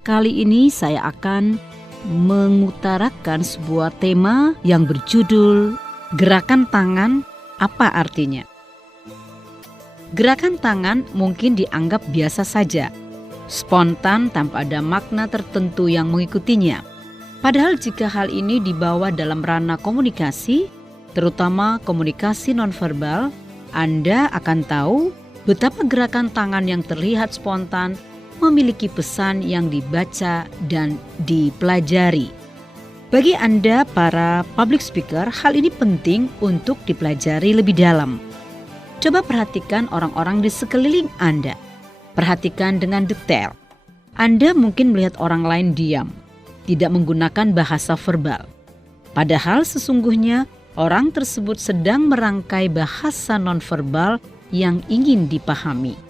Kali ini saya akan mengutarakan sebuah tema yang berjudul Gerakan Tangan, apa artinya? Gerakan tangan mungkin dianggap biasa saja, spontan tanpa ada makna tertentu yang mengikutinya. Padahal jika hal ini dibawa dalam ranah komunikasi, terutama komunikasi nonverbal, Anda akan tahu betapa gerakan tangan yang terlihat spontan memiliki pesan yang dibaca dan dipelajari. Bagi Anda para public speaker, hal ini penting untuk dipelajari lebih dalam. Coba perhatikan orang-orang di sekeliling Anda. Perhatikan dengan detail. Anda mungkin melihat orang lain diam, tidak menggunakan bahasa verbal. Padahal sesungguhnya orang tersebut sedang merangkai bahasa nonverbal yang ingin dipahami.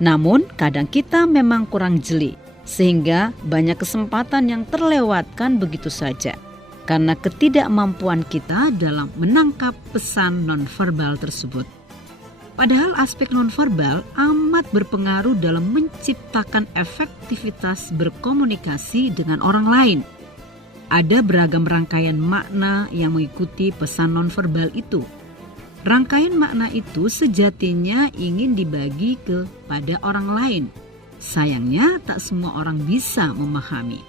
Namun kadang kita memang kurang jeli, sehingga banyak kesempatan yang terlewatkan begitu saja karena ketidakmampuan kita dalam menangkap pesan nonverbal tersebut. Padahal aspek nonverbal amat berpengaruh dalam menciptakan efektivitas berkomunikasi dengan orang lain. Ada beragam rangkaian makna yang mengikuti pesan nonverbal itu. Rangkaian makna itu sejatinya ingin dibagi kepada orang lain. Sayangnya tak semua orang bisa memahami.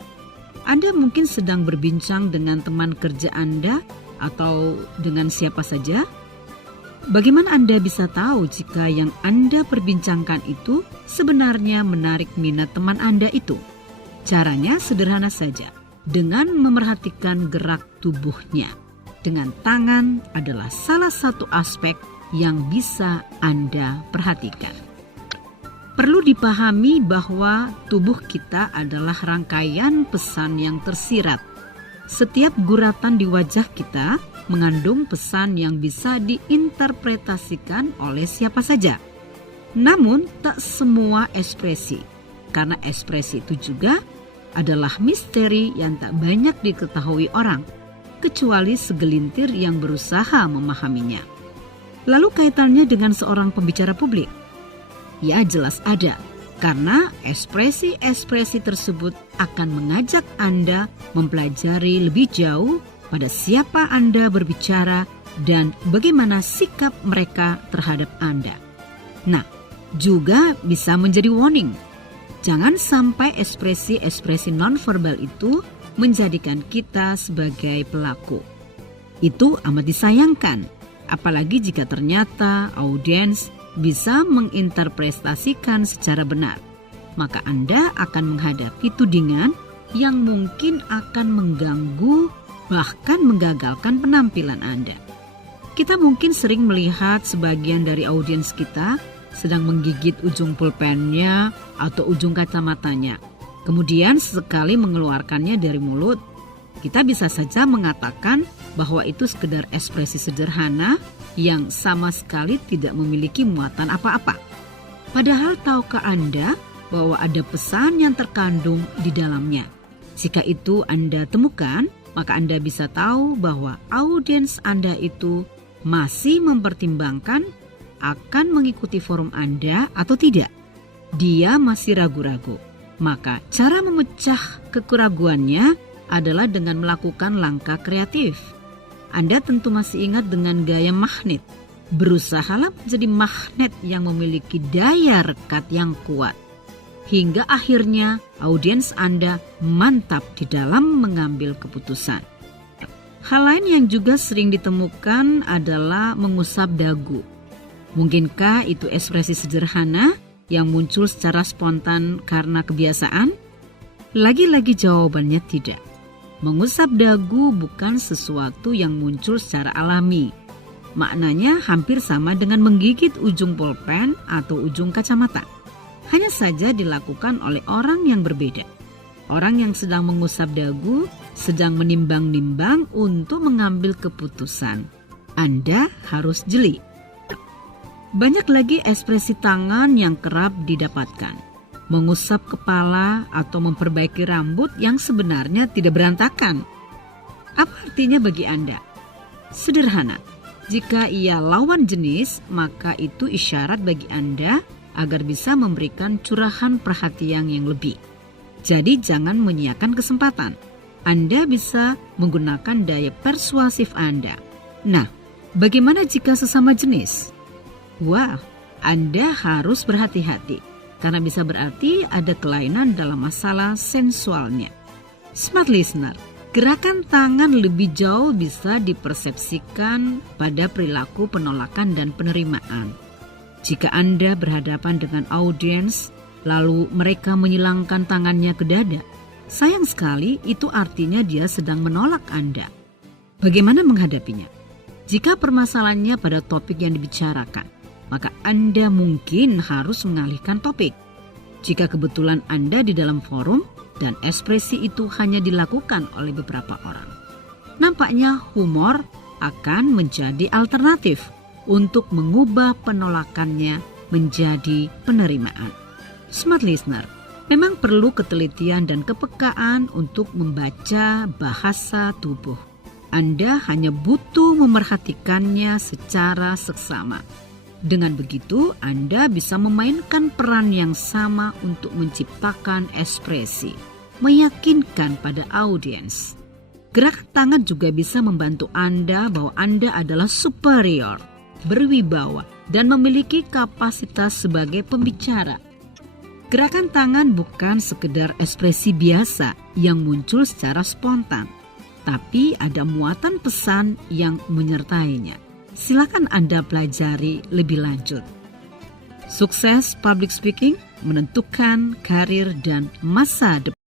Anda mungkin sedang berbincang dengan teman kerja Anda atau dengan siapa saja. Bagaimana Anda bisa tahu jika yang Anda perbincangkan itu sebenarnya menarik minat teman Anda itu? Caranya sederhana saja, dengan memerhatikan gerak tubuhnya. Dengan tangan adalah salah satu aspek yang bisa Anda perhatikan. Perlu dipahami bahwa tubuh kita adalah rangkaian pesan yang tersirat. Setiap guratan di wajah kita mengandung pesan yang bisa diinterpretasikan oleh siapa saja. Namun tak semua ekspresi, karena ekspresi itu juga adalah misteri yang tak banyak diketahui orang, kecuali segelintir yang berusaha memahaminya. Lalu kaitannya dengan seorang pembicara publik? Ya jelas ada, karena ekspresi-ekspresi tersebut akan mengajak Anda mempelajari lebih jauh pada siapa Anda berbicara dan bagaimana sikap mereka terhadap Anda. Nah, juga bisa menjadi warning. Jangan sampai ekspresi-ekspresi nonverbal itu menjadikan kita sebagai pelaku. Itu amat disayangkan, apalagi jika ternyata audiens bisa menginterpretasikan secara benar. Maka Anda akan menghadapi tudingan yang mungkin akan mengganggu bahkan menggagalkan penampilan Anda. Kita mungkin sering melihat sebagian dari audiens kita sedang menggigit ujung pulpennya atau ujung kacamatanya. Kemudian sesekali mengeluarkannya dari mulut. Kita bisa saja mengatakan bahwa itu sekedar ekspresi sederhana yang sama sekali tidak memiliki muatan apa-apa. Padahal tahukah Anda bahwa ada pesan yang terkandung di dalamnya? Jika itu Anda temukan, maka Anda bisa tahu bahwa audiens Anda itu masih mempertimbangkan akan mengikuti forum Anda atau tidak. Dia masih ragu-ragu. Maka cara memecah kekeraguannya adalah dengan melakukan langkah kreatif. Anda tentu masih ingat dengan gaya magnet. Berusahalah menjadi magnet yang memiliki daya rekat yang kuat. Hingga akhirnya audiens Anda mantap di dalam mengambil keputusan. Hal lain yang juga sering ditemukan adalah mengusap dagu. Mungkinkah itu ekspresi sederhana yang muncul secara spontan karena kebiasaan? Lagi-lagi jawabannya tidak. Mengusap dagu bukan sesuatu yang muncul secara alami. Maknanya hampir sama dengan menggigit ujung pulpen atau ujung kacamata. Hanya saja dilakukan oleh orang yang berbeda. Orang yang sedang mengusap dagu sedang menimbang-nimbang untuk mengambil keputusan. Anda harus jeli. Banyak lagi ekspresi tangan yang kerap didapatkan. Mengusap kepala atau memperbaiki rambut yang sebenarnya tidak berantakan. Apa artinya bagi Anda? Sederhana. Jika ia lawan jenis, maka itu isyarat bagi Anda agar bisa memberikan curahan perhatian yang lebih. Jadi jangan menyiakan kesempatan. Anda bisa menggunakan daya persuasif Anda. Nah, bagaimana jika sesama jenis? Wah, Anda harus berhati-hati karena bisa berarti ada kelainan dalam masalah sensualnya. Smart listener, gerakan tangan lebih jauh bisa dipersepsikan pada perilaku penolakan dan penerimaan. Jika Anda berhadapan dengan audiens, lalu mereka menyilangkan tangannya ke dada, sayang sekali itu artinya dia sedang menolak Anda. Bagaimana menghadapinya? Jika permasalahannya pada topik yang dibicarakan, maka Anda mungkin harus mengalihkan topik. Jika kebetulan Anda di dalam forum dan ekspresi itu hanya dilakukan oleh beberapa orang, nampaknya humor akan menjadi alternatif untuk mengubah penolakannya menjadi penerimaan. Smart listener, memang perlu ketelitian dan kepekaan untuk membaca bahasa tubuh. Anda hanya butuh memerhatikannya secara seksama. Dengan begitu, Anda bisa memainkan peran yang sama untuk menciptakan ekspresi, meyakinkan pada audiens. Gerakan tangan juga bisa membantu Anda bahwa Anda adalah superior, berwibawa, dan memiliki kapasitas sebagai pembicara. Gerakan tangan bukan sekedar ekspresi biasa yang muncul secara spontan, tapi ada muatan pesan yang menyertainya. Silakan Anda pelajari lebih lanjut. Sukses public speaking menentukan karir dan masa depan.